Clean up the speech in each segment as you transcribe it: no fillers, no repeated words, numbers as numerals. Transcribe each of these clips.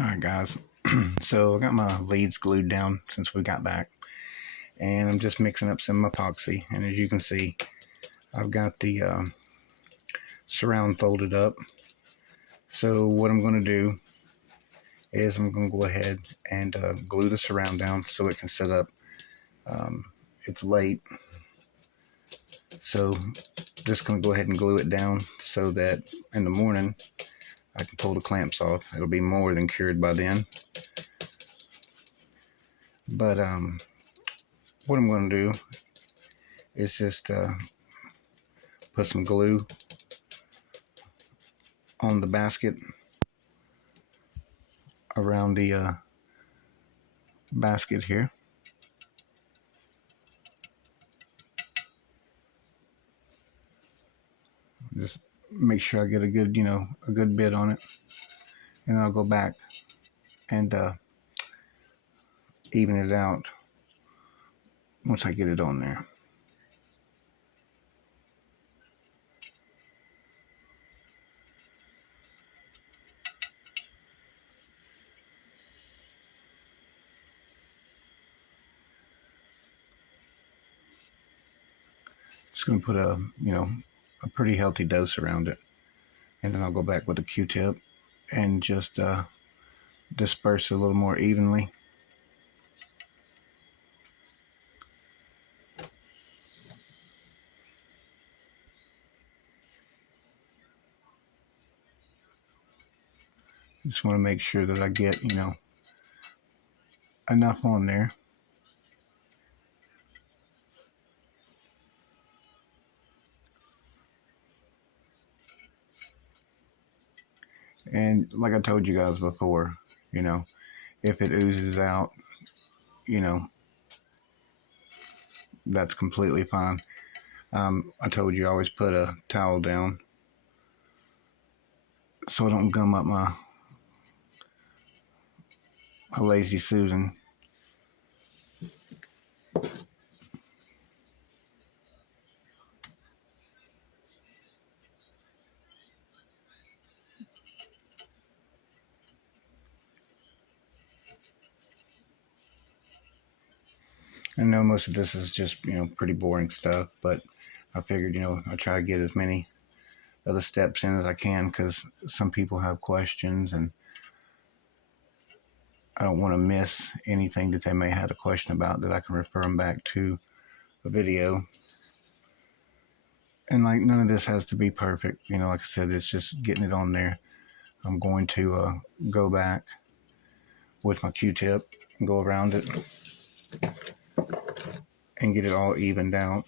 Alright guys, so I got my leads glued down since we got back, and I'm just mixing up some epoxy, and as you can see I've got the surround folded up. So what I'm going to do is I'm going to go ahead and glue the surround down so it can set up. It's late, so just going to go ahead and glue it down so that in the morning I can pull the clamps off. It'll be more than cured by then. But what I'm going to do is just put some glue on the basket around the basket here. Just make sure I get a good, a good bit on it, and then I'll go back and even it out once I get it on there. Just gonna put a a pretty healthy dose around it, and then I'll go back with a Q-tip and just disperse it a little more evenly. Just want to make sure that I get enough on there. And like I told you guys before, if it oozes out, that's completely fine. I told you I always put a towel down so I don't gum up my lazy Susan. I know most of this is just, pretty boring stuff, but I figured, I'll try to get as many of the steps in as I can because some people have questions and I don't want to miss anything that they may have a question about, that I can refer them back to a video. And like, none of this has to be perfect. Like I said, it's just getting it on there. I'm going to go back with my Q-tip and go around it and get it all evened out.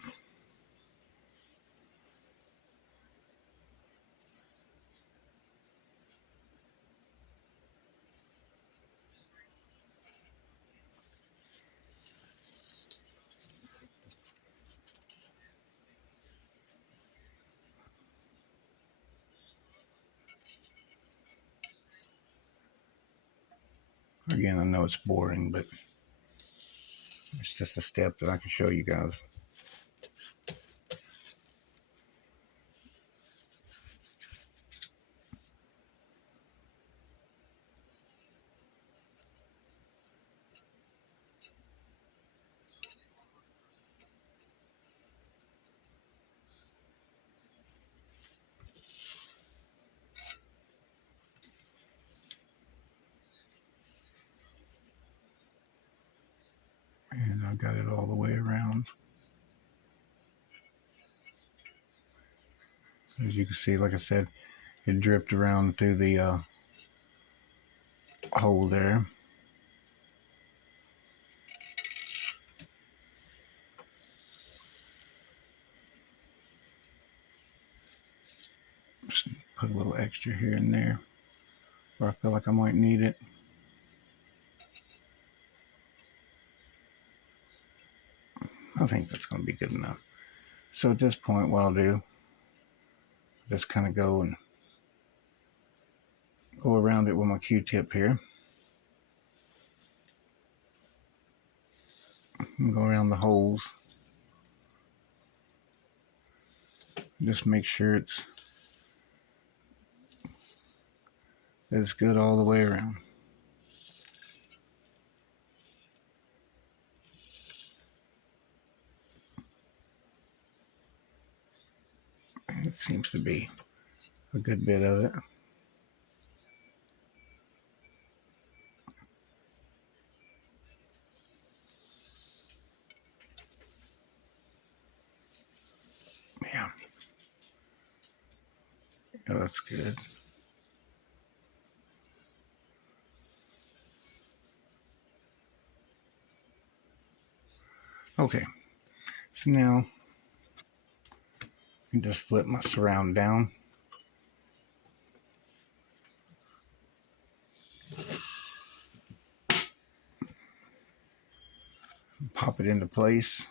Again, I know it's boring, but it's just a step that I can show you guys. And I got it all the way around. As you can see, like I said, it dripped around through the hole there. Just put a little extra here and there where I feel like I might need it. I think that's going to be good enough. So at this point, what I'll do, just kind of go around it with my Q-tip here. And go around the holes. Just make sure it's good all the way around. It seems to be a good bit of it. Yeah, yeah, that's good. Okay, so now I just flip my surround down. Pop it into place.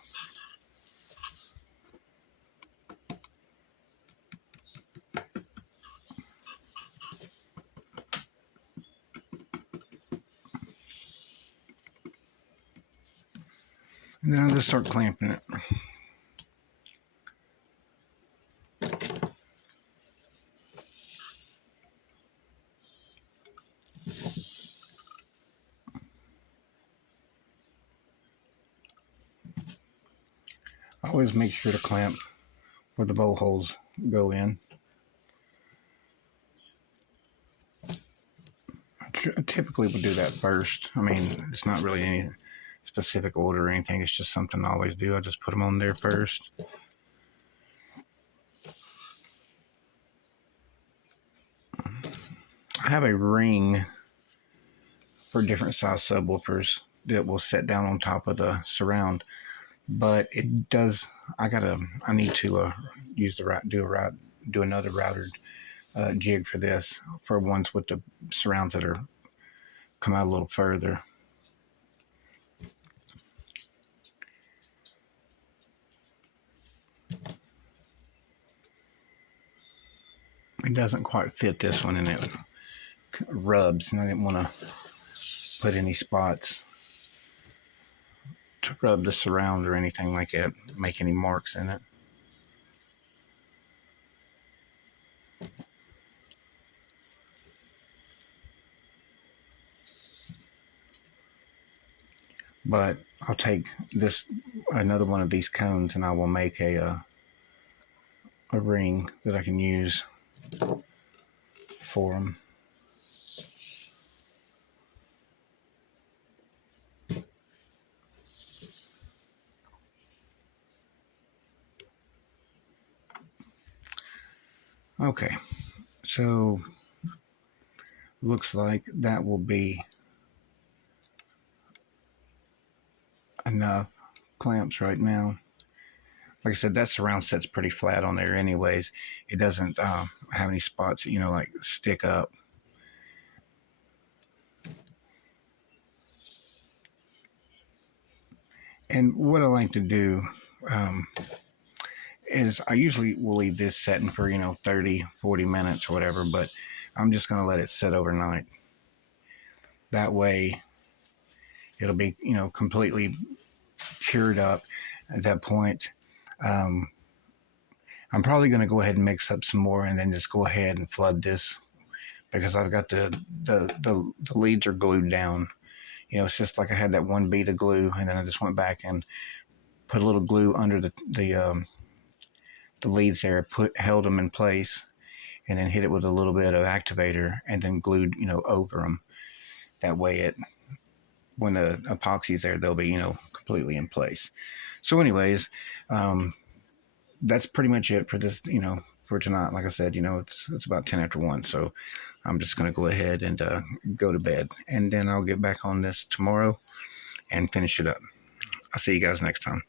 And then I'll just start clamping it. I always make sure to clamp where the bowl holes go in. I typically would do that first. I mean, it's not really any specific order or anything. It's just something I always do. I just put them on there first. I have a ring for different size subwoofers that will set down on top of the surround, but it does. I need to use do another routed jig for this, for ones with the surrounds that are come out a little further. It doesn't quite fit this one, and it rubs, and I didn't want to put any spots to rub the surround or anything like that, make any marks in it. But I'll take another one of these cones, and I will make a ring that I can use for them. Okay, so looks like that will be enough clamps right now. Like I said, that surround set's pretty flat on there anyways. It doesn't have any spots, like stick up. And what I like to do is I usually will leave this setting for 30 40 minutes or whatever, but I'm just going to let it sit overnight. That way it'll be completely cured up at that point. I'm probably going to go ahead and mix up some more and then just go ahead and flood this, because I've got the leads are glued down. It's just like I had that one bead of glue, and then I just went back and put a little glue under the leads there, held them in place, and then hit it with a little bit of activator, and then glued over them. That way, when the epoxy's there, they'll be completely in place. So, anyways, that's pretty much it for this. For tonight. Like I said, it's about 10 after 1, so I'm just going to go ahead and go to bed, and then I'll get back on this tomorrow and finish it up. I'll see you guys next time.